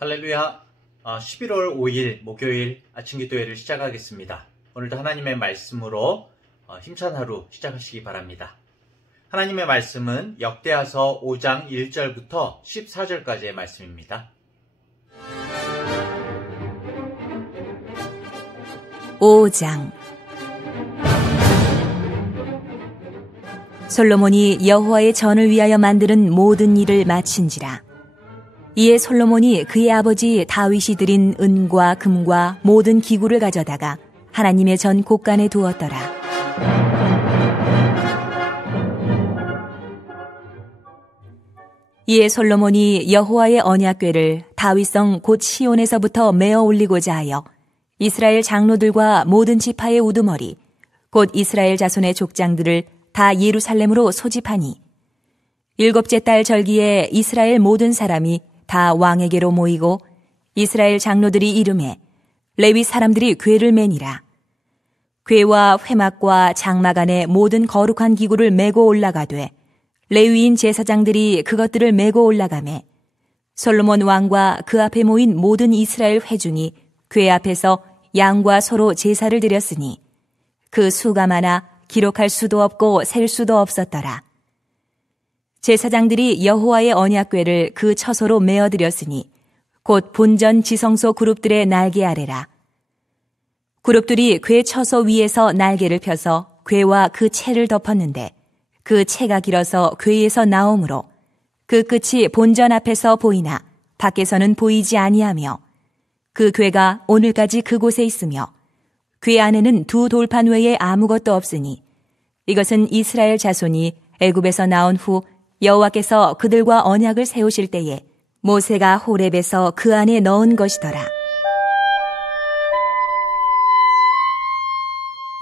할렐루야. 11월 5일 목요일 아침 기도회를 시작하겠습니다. 오늘도 하나님의 말씀으로 힘찬 하루 시작하시기 바랍니다. 하나님의 말씀은 역대하서 5장 1절부터 14절까지의 말씀입니다. 5장. 솔로몬이 여호와의 전을 위하여 만드는 모든 일을 마친지라. 이에 솔로몬이 그의 아버지 다윗이 드린 은과 금과 모든 기구를 가져다가 하나님의 전 곳간에 두었더라. 이에 솔로몬이 여호와의 언약궤를 다윗성 곧 시온에서부터 메어 올리고자 하여 이스라엘 장로들과 모든 지파의 우두머리 곧 이스라엘 자손의 족장들을 다 예루살렘으로 소집하니, 일곱째 달 절기에 이스라엘 모든 사람이 다 왕에게로 모이고 이스라엘 장로들이 이름해 레위 사람들이 궤를 매니라. 궤와 회막과 장막 안에 모든 거룩한 기구를 메고 올라가되 레위인 제사장들이 그것들을 메고 올라가매 솔로몬 왕과 그 앞에 모인 모든 이스라엘 회중이 궤 앞에서 양과 소로 제사를 드렸으니 그 수가 많아 기록할 수도 없고 셀 수도 없었더라. 제사장들이 여호와의 언약궤를 그 처소로 메어드렸으니 곧 본전 지성소 그룹들의 날개 아래라. 그룹들이 궤 처소 위에서 날개를 펴서 궤와 그 채를 덮었는데 그 채가 길어서 궤에서 나오므로 그 끝이 본전 앞에서 보이나 밖에서는 보이지 아니하며 그 궤가 오늘까지 그곳에 있으며 궤 안에는 두 돌판 외에 아무것도 없으니 이것은 이스라엘 자손이 애굽에서 나온 후 여호와께서 그들과 언약을 세우실 때에 모세가 호렙에서 그 안에 넣은 것이더라.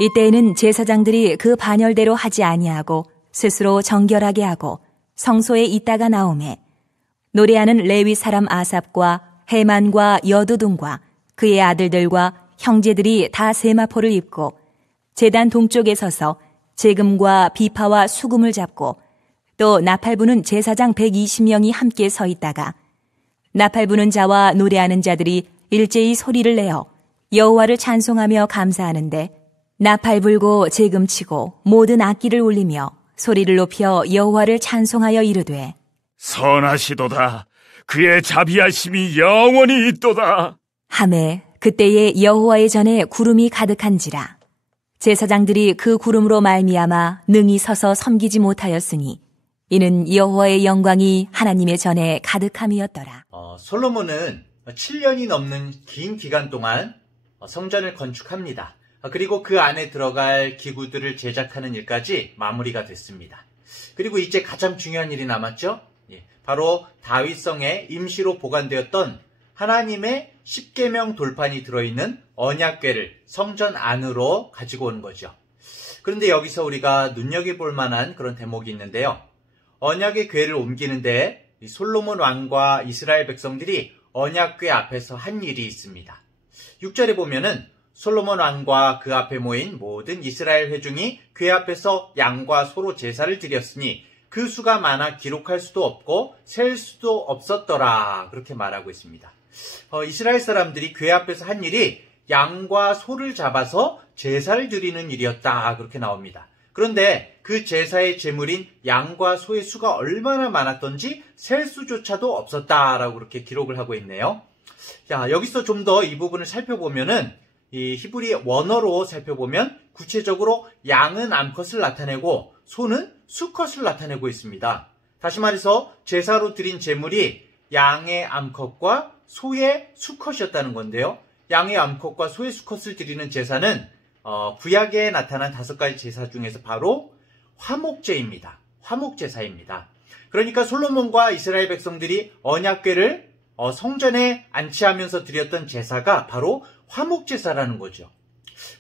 이때에는 제사장들이 그 반열대로 하지 아니하고 스스로 정결하게 하고 성소에 있다가 나오매 노래하는 레위 사람 아삽과 헤만과 여두둔과 그의 아들들과 형제들이 다 세마포를 입고 제단 동쪽에 서서 제금과 비파와 수금을 잡고 또 나팔 부는 제사장 120명이 함께 서 있다가 나팔 부는 자와 노래하는 자들이 일제히 소리를 내어 여호와를 찬송하며 감사하는데 나팔 불고 제금 치고 모든 악기를 울리며 소리를 높여 여호와를 찬송하여 이르되 선하시도다. 그의 자비하심이 영원히 있도다. 하매 그때에 여호와의 전에 구름이 가득한지라. 제사장들이 그 구름으로 말미암아 능히 서서 섬기지 못하였으니 이는 여호와의 영광이 하나님의 전에 가득함이었더라. 솔로몬은 7년이 넘는 긴 기간 동안 성전을 건축합니다. 그리고 그 안에 들어갈 기구들을 제작하는 일까지 마무리가 됐습니다. 그리고 이제 가장 중요한 일이 남았죠. 바로 다윗성에 임시로 보관되었던 하나님의 십계명 돌판이 들어있는 언약궤를 성전 안으로 가지고 오는 거죠. 그런데 여기서 우리가 눈여겨볼 만한 그런 대목이 있는데요. 언약의 궤를 옮기는데 솔로몬 왕과 이스라엘 백성들이 언약궤 앞에서 한 일이 있습니다. 6절에 보면은 솔로몬 왕과 그 앞에 모인 모든 이스라엘 회중이 궤 앞에서 양과 소로 제사를 드렸으니 그 수가 많아 기록할 수도 없고 셀 수도 없었더라. 그렇게 말하고 있습니다. 이스라엘 사람들이 궤 앞에서 한 일이 양과 소를 잡아서 제사를 드리는 일이었다. 그렇게 나옵니다. 그런데 그 제사의 제물인 양과 소의 수가 얼마나 많았던지 셀 수조차도 없었다라고 그렇게 기록을 하고 있네요. 자, 여기서 좀 더 이 부분을 살펴보면은 이 히브리 원어로 살펴보면 구체적으로 양은 암컷을 나타내고 소는 수컷을 나타내고 있습니다. 다시 말해서 제사로 드린 제물이 양의 암컷과 소의 수컷이었다는 건데요. 양의 암컷과 소의 수컷을 드리는 제사는 구약에 나타난 5가지 제사 중에서 바로 화목제입니다. 화목제사입니다. 그러니까 솔로몬과 이스라엘 백성들이 언약궤를 성전에 안치하면서 드렸던 제사가 바로 화목제사라는 거죠.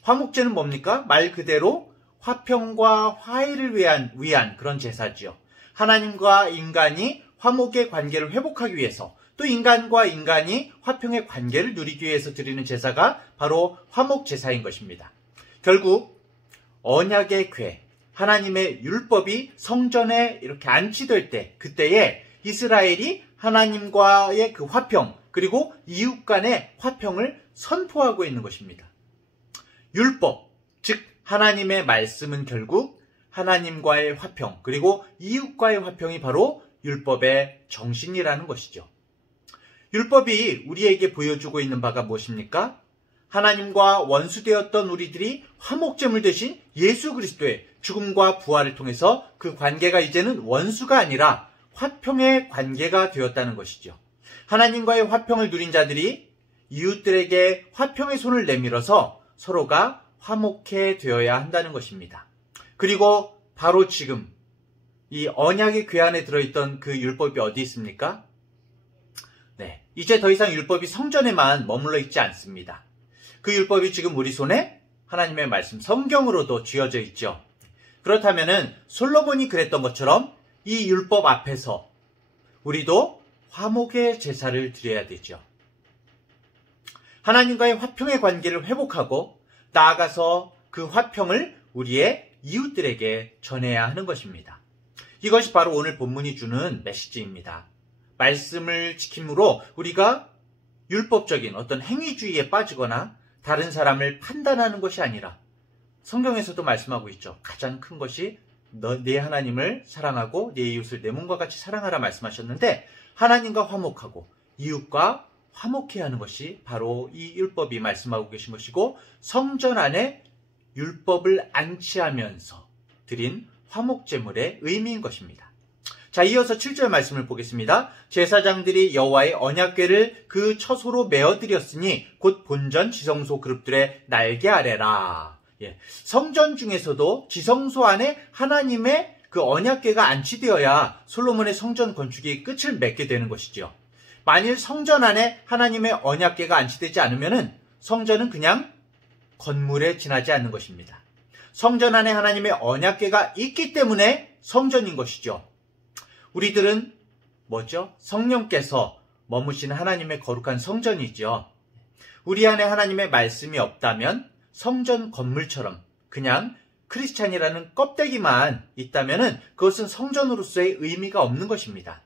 화목제는 뭡니까? 말 그대로 화평과 화해를 위한 그런 제사지요. 하나님과 인간이 화목의 관계를 회복하기 위해서 또 인간과 인간이 화평의 관계를 누리기 위해서 드리는 제사가 바로 화목제사인 것입니다. 결국 언약의 궤, 하나님의 율법이 성전에 이렇게 안치될 때 그때에 이스라엘이 하나님과의 그 화평, 그리고 이웃 간의 화평을 선포하고 있는 것입니다. 율법, 즉 하나님의 말씀은 결국 하나님과의 화평, 그리고 이웃과의 화평이 바로 율법의 정신이라는 것이죠. 율법이 우리에게 보여주고 있는 바가 무엇입니까? 하나님과 원수되었던 우리들이 화목제물 대신 예수 그리스도의 죽음과 부활을 통해서 그 관계가 이제는 원수가 아니라 화평의 관계가 되었다는 것이죠. 하나님과의 화평을 누린 자들이 이웃들에게 화평의 손을 내밀어서 서로가 화목해 되어야 한다는 것입니다. 그리고 바로 지금 이 언약의 궤 안에 들어있던 그 율법이 어디 있습니까? 네, 이제 더 이상 율법이 성전에만 머물러 있지 않습니다. 그 율법이 지금 우리 손에 하나님의 말씀 성경으로도 쥐어져 있죠. 그렇다면은 솔로몬이 그랬던 것처럼 이 율법 앞에서 우리도 화목의 제사를 드려야 되죠. 하나님과의 화평의 관계를 회복하고 나아가서 그 화평을 우리의 이웃들에게 전해야 하는 것입니다. 이것이 바로 오늘 본문이 주는 메시지입니다. 말씀을 지킴으로 우리가 율법적인 어떤 행위주의에 빠지거나 다른 사람을 판단하는 것이 아니라 성경에서도 말씀하고 있죠. 가장 큰 것이 내 하나님을 사랑하고 내 이웃을 내 몸과 같이 사랑하라 말씀하셨는데 하나님과 화목하고 이웃과 화목해야 하는 것이 바로 이 율법이 말씀하고 계신 것이고 성전 안에 율법을 안치하면서 드린 화목제물의 의미인 것입니다. 자, 이어서 7절 말씀을 보겠습니다. 제사장들이 여호와의 언약궤를 그 처소로 메어드렸으니 곧 본전 지성소 그룹들의 날개 아래라. 예, 성전 중에서도 지성소 안에 하나님의 그 언약궤가 안치되어야 솔로몬의 성전 건축이 끝을 맺게 되는 것이죠. 만일 성전 안에 하나님의 언약궤가 안치되지 않으면은 성전은 그냥 건물에 지나지 않는 것입니다. 성전 안에 하나님의 언약궤가 있기 때문에 성전인 것이죠. 우리들은 뭐죠? 성령께서 머무시는 하나님의 거룩한 성전이죠. 우리 안에 하나님의 말씀이 없다면 성전 건물처럼 그냥 크리스찬이라는 껍데기만 있다면 그것은 성전으로서의 의미가 없는 것입니다.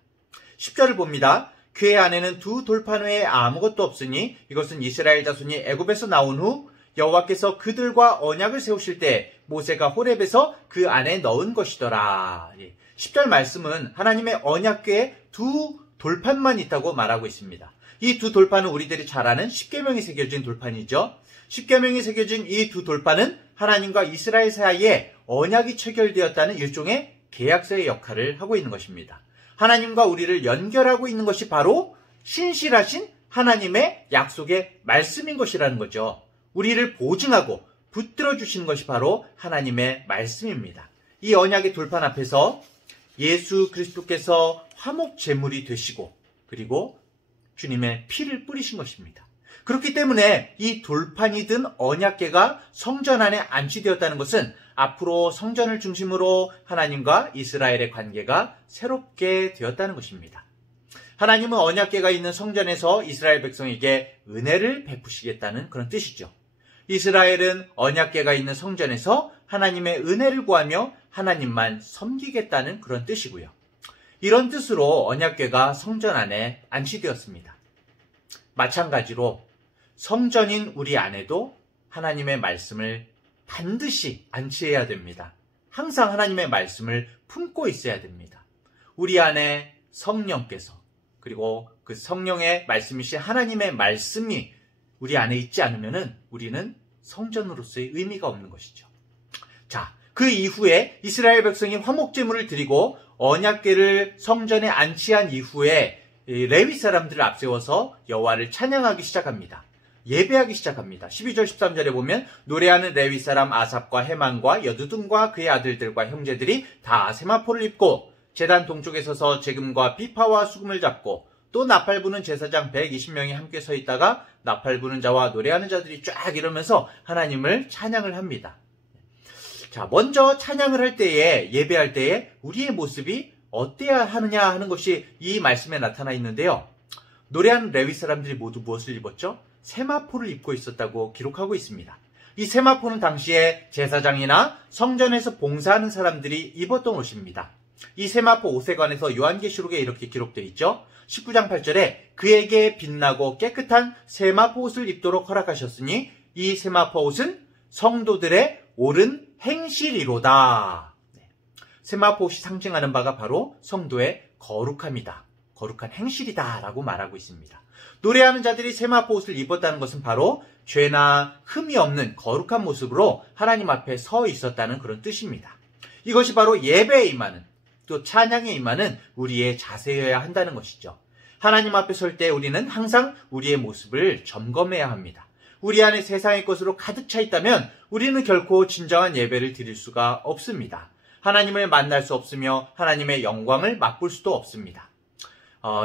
10절을 봅니다. 궤 안에는 두 돌판 외에 아무것도 없으니 이것은 이스라엘 자손이 애굽에서 나온 후 여호와께서 그들과 언약을 세우실 때 모세가 호렙에서 그 안에 넣은 것이더라. 10절 말씀은 하나님의 언약궤에 두 돌판만 있다고 말하고 있습니다. 이 두 돌판은 우리들이 잘 아는 십계명이 새겨진 돌판이죠. 십계명이 새겨진 이 두 돌판은 하나님과 이스라엘 사이에 언약이 체결되었다는 일종의 계약서의 역할을 하고 있는 것입니다. 하나님과 우리를 연결하고 있는 것이 바로 신실하신 하나님의 약속의 말씀인 것이라는 거죠. 우리를 보증하고 붙들어 주시는 것이 바로 하나님의 말씀입니다. 이 언약의 돌판 앞에서 예수 그리스도께서 화목 제물이 되시고 그리고 주님의 피를 뿌리신 것입니다. 그렇기 때문에 이 돌판이 든 언약궤가 성전 안에 안치되었다는 것은 앞으로 성전을 중심으로 하나님과 이스라엘의 관계가 새롭게 되었다는 것입니다. 하나님은 언약궤가 있는 성전에서 이스라엘 백성에게 은혜를 베푸시겠다는 그런 뜻이죠. 이스라엘은 언약궤가 있는 성전에서 하나님의 은혜를 구하며 하나님만 섬기겠다는 그런 뜻이고요. 이런 뜻으로 언약궤가 성전 안에 안치되었습니다. 마찬가지로 성전인 우리 안에도 하나님의 말씀을 반드시 안치해야 됩니다. 항상 하나님의 말씀을 품고 있어야 됩니다. 우리 안에 성령께서 그리고 그 성령의 말씀이신 하나님의 말씀이 우리 안에 있지 않으면 우리는 성전으로서의 의미가 없는 것이죠. 자, 그 이후에 이스라엘 백성이 화목제물을 드리고 언약궤를 성전에 안치한 이후에 레위 사람들을 앞세워서 여호와를 찬양하기 시작합니다. 예배하기 시작합니다. 12절 13절에 보면 노래하는 레위 사람 아삽과 헤만과 여두둔과 그의 아들들과 형제들이 다 세마포를 입고 제단 동쪽에 서서 재금과 비파와 수금을 잡고 또 나팔 부는 제사장 120명이 함께 서 있다가 나팔 부는 자와 노래하는 자들이 쫙 이러면서 하나님을 찬양을 합니다. 자, 먼저 찬양을 할 때에 예배할 때에 우리의 모습이 어때야 하느냐 하는 것이 이 말씀에 나타나 있는데요. 노래하는 레위 사람들이 모두 무엇을 입었죠? 세마포를 입고 있었다고 기록하고 있습니다. 이 세마포는 당시에 제사장이나 성전에서 봉사하는 사람들이 입었던 옷입니다. 이 세마포 옷에 관해서 요한계시록에 이렇게 기록되어 있죠. 19장 8절에 그에게 빛나고 깨끗한 세마포 옷을 입도록 허락하셨으니 이 세마포 옷은 성도들의 옳은 행실이로다. 세마포 옷이 상징하는 바가 바로 성도의 거룩함이다. 거룩한 행실이다 라고 말하고 있습니다. 노래하는 자들이 세마포 옷을 입었다는 것은 바로 죄나 흠이 없는 거룩한 모습으로 하나님 앞에 서 있었다는 그런 뜻입니다. 이것이 바로 예배에 임하는, 또 찬양에 임하는 우리의 자세여야 한다는 것이죠. 하나님 앞에 설 때 우리는 항상 우리의 모습을 점검해야 합니다. 우리 안에 세상의 것으로 가득 차 있다면 우리는 결코 진정한 예배를 드릴 수가 없습니다. 하나님을 만날 수 없으며 하나님의 영광을 맛볼 수도 없습니다.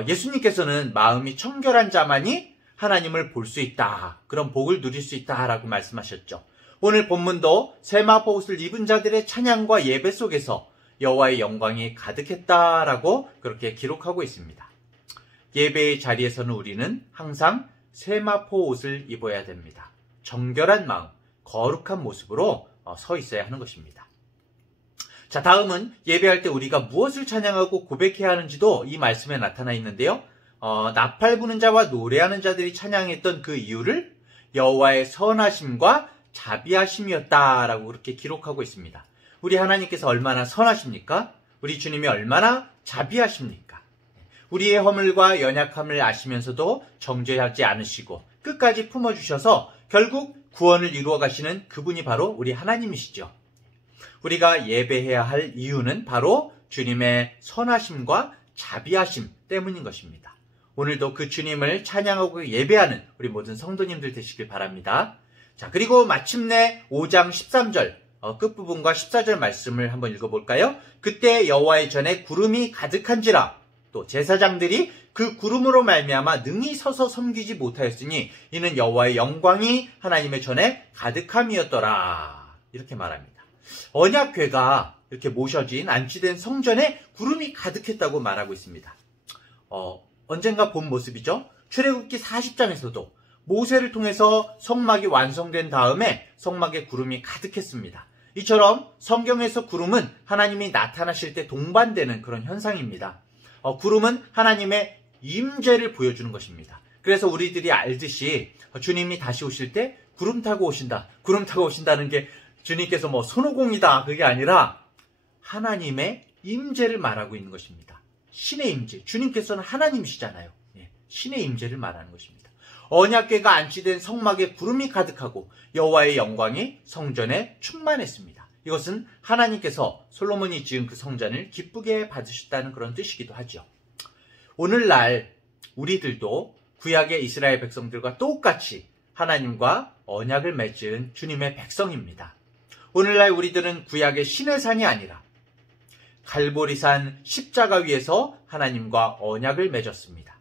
예수님께서는 마음이 청결한 자만이 하나님을 볼 수 있다, 그런 복을 누릴 수 있다라고 말씀하셨죠. 오늘 본문도 세마포 옷을 입은 자들의 찬양과 예배 속에서 여호와의 영광이 가득했다라고 그렇게 기록하고 있습니다. 예배의 자리에서는 우리는 항상 세마포 옷을 입어야 됩니다. 정결한 마음, 거룩한 모습으로 서 있어야 하는 것입니다. 자, 다음은 예배할 때 우리가 무엇을 찬양하고 고백해야 하는지도 이 말씀에 나타나 있는데요. 나팔 부는 자와 노래하는 자들이 찬양했던 그 이유를 여호와의 선하심과 자비하심이었다라고 그렇게 기록하고 있습니다. 우리 하나님께서 얼마나 선하십니까? 우리 주님이 얼마나 자비하십니까? 우리의 허물과 연약함을 아시면서도 정죄하지 않으시고 끝까지 품어주셔서 결국 구원을 이루어 가시는 그분이 바로 우리 하나님이시죠. 우리가 예배해야 할 이유는 바로 주님의 선하심과 자비하심 때문인 것입니다. 오늘도 그 주님을 찬양하고 예배하는 우리 모든 성도님들 되시길 바랍니다. 자, 그리고 마침내 5장 13절 끝부분과 14절 말씀을 한번 읽어볼까요? 그때 여호와의 전에 구름이 가득한지라 또 제사장들이 그 구름으로 말미암아 능히 서서 섬기지 못하였으니 이는 여호와의 영광이 하나님의 전에 가득함이었더라. 이렇게 말합니다. 언약궤가 이렇게 모셔진 안치된 성전에 구름이 가득했다고 말하고 있습니다. 언젠가 본 모습이죠. 출애굽기 40장에서도 모세를 통해서 성막이 완성된 다음에 성막에 구름이 가득했습니다. 이처럼 성경에서 구름은 하나님이 나타나실 때 동반되는 그런 현상입니다. 구름은 하나님의 임재를 보여주는 것입니다. 그래서 우리들이 알듯이 주님이 다시 오실 때 구름 타고 오신다. 구름 타고 오신다는 게 주님께서 손오공이다, 그게 아니라 하나님의 임재를 말하고 있는 것입니다. 신의 임재. 주님께서는 하나님이시잖아요. 신의 임재를 말하는 것입니다. 언약궤가 안치된 성막에 구름이 가득하고 여호와의 영광이 성전에 충만했습니다. 이것은 하나님께서 솔로몬이 지은 그 성전을 기쁘게 받으셨다는 그런 뜻이기도 하죠. 오늘날 우리들도 구약의 이스라엘 백성들과 똑같이 하나님과 언약을 맺은 주님의 백성입니다. 오늘날 우리들은 구약의 시내산이 아니라 갈보리산 십자가 위에서 하나님과 언약을 맺었습니다.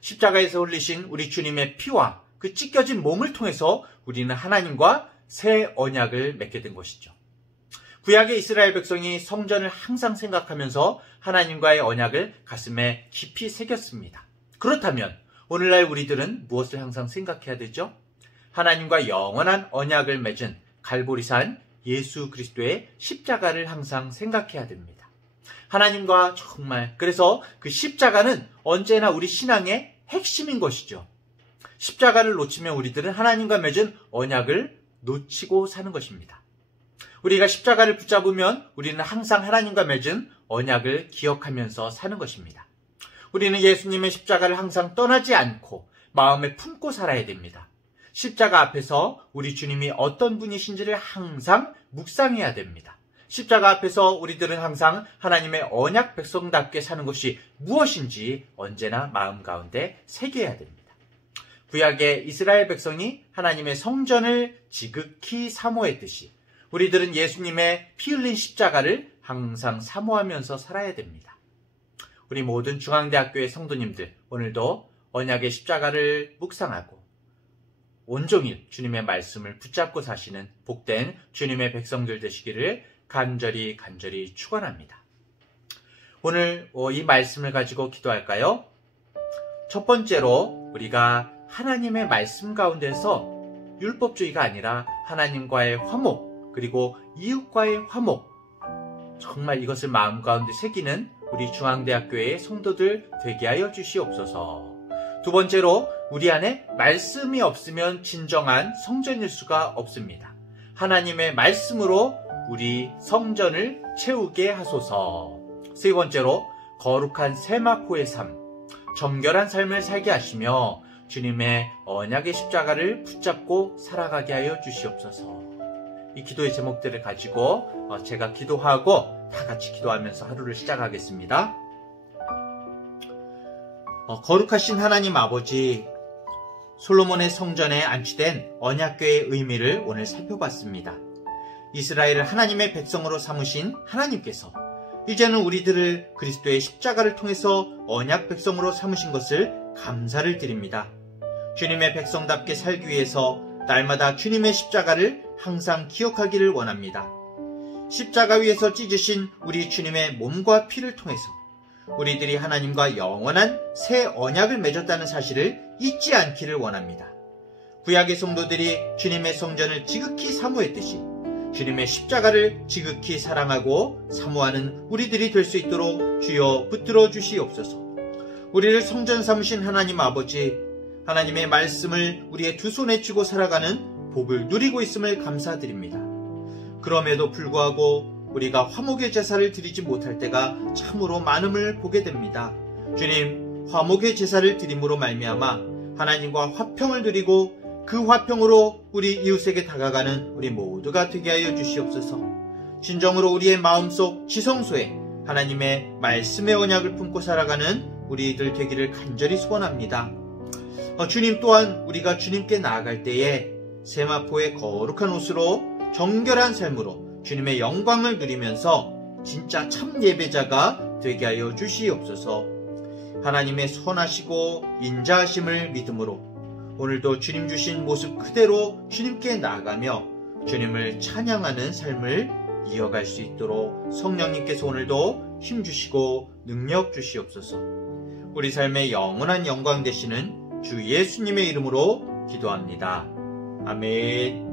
십자가에서 흘리신 우리 주님의 피와 그 찢겨진 몸을 통해서 우리는 하나님과 새 언약을 맺게 된 것이죠. 구약의 이스라엘 백성이 성전을 항상 생각하면서 하나님과의 언약을 가슴에 깊이 새겼습니다. 그렇다면 오늘날 우리들은 무엇을 항상 생각해야 되죠? 하나님과 영원한 언약을 맺은 갈보리산 예수 그리스도의 십자가를 항상 생각해야 됩니다. 하나님과 정말, 그래서 그 십자가는 언제나 우리 신앙의 핵심인 것이죠. 십자가를 놓치면 우리들은 하나님과 맺은 언약을 놓치고 사는 것입니다. 우리가 십자가를 붙잡으면 우리는 항상 하나님과 맺은 언약을 기억하면서 사는 것입니다. 우리는 예수님의 십자가를 항상 떠나지 않고 마음에 품고 살아야 됩니다. 십자가 앞에서 우리 주님이 어떤 분이신지를 항상 묵상해야 됩니다. 십자가 앞에서 우리들은 항상 하나님의 언약 백성답게 사는 것이 무엇인지 언제나 마음 가운데 새겨야 됩니다. 구약의 이스라엘 백성이 하나님의 성전을 지극히 사모했듯이 우리들은 예수님의 피 흘린 십자가를 항상 사모하면서 살아야 됩니다. 우리 모든 중앙대학교의 성도님들, 오늘도 언약의 십자가를 묵상하고 온종일 주님의 말씀을 붙잡고 사시는 복된 주님의 백성들 되시기를 간절히 축원합니다. 오늘 이 말씀을 가지고 기도할까요? 첫 번째로 우리가 하나님의 말씀 가운데서 율법주의가 아니라 하나님과의 화목, 그리고 이웃과의 화목, 정말 이것을 마음 가운데 새기는 우리 중앙대학교의 성도들 되게 하여 주시옵소서. 두 번째로, 우리 안에 말씀이 없으면 진정한 성전일 수가 없습니다. 하나님의 말씀으로 우리 성전을 채우게 하소서. 세 번째로, 거룩한 세마포의 삶, 정결한 삶을 살게 하시며 주님의 언약의 십자가를 붙잡고 살아가게 하여 주시옵소서. 이 기도의 제목들을 가지고 제가 기도하고 다 같이 기도하면서 하루를 시작하겠습니다. 거룩하신 하나님 아버지, 솔로몬의 성전에 안치된 언약궤의 의미를 오늘 살펴봤습니다. 이스라엘을 하나님의 백성으로 삼으신 하나님께서 이제는 우리들을 그리스도의 십자가를 통해서 언약 백성으로 삼으신 것을 감사를 드립니다. 주님의 백성답게 살기 위해서 날마다 주님의 십자가를 항상 기억하기를 원합니다. 십자가 위에서 찢으신 우리 주님의 몸과 피를 통해서 우리들이 하나님과 영원한 새 언약을 맺었다는 사실을 잊지 않기를 원합니다. 구약의 성도들이 주님의 성전을 지극히 사모했듯이 주님의 십자가를 지극히 사랑하고 사모하는 우리들이 될 수 있도록 주여 붙들어 주시옵소서. 우리를 성전 삼으신 하나님 아버지, 하나님의 말씀을 우리의 두 손에 쥐고 살아가는 복을 누리고 있음을 감사드립니다. 그럼에도 불구하고 우리가 화목의 제사를 드리지 못할 때가 참으로 많음을 보게 됩니다. 주님, 화목의 제사를 드림으로 말미암아 하나님과 화평을 누리고 그 화평으로 우리 이웃에게 다가가는 우리 모두가 되게 하여 주시옵소서. 진정으로 우리의 마음속 지성소에 하나님의 말씀의 언약을 품고 살아가는 우리들 되기를 간절히 소원합니다. 주님 또한 우리가 주님께 나아갈 때에 세마포의 거룩한 옷으로 정결한 삶으로 주님의 영광을 누리면서 진짜 참 예배자가 되게 하여 주시옵소서. 하나님의 선하시고 인자하심을 믿음으로 오늘도 주님 주신 모습 그대로 주님께 나아가며 주님을 찬양하는 삶을 이어갈 수 있도록 성령님께서 오늘도 힘주시고 능력 주시옵소서. 우리 삶의 영원한 영광 되시는 주 예수님의 이름으로 기도합니다. 아멘.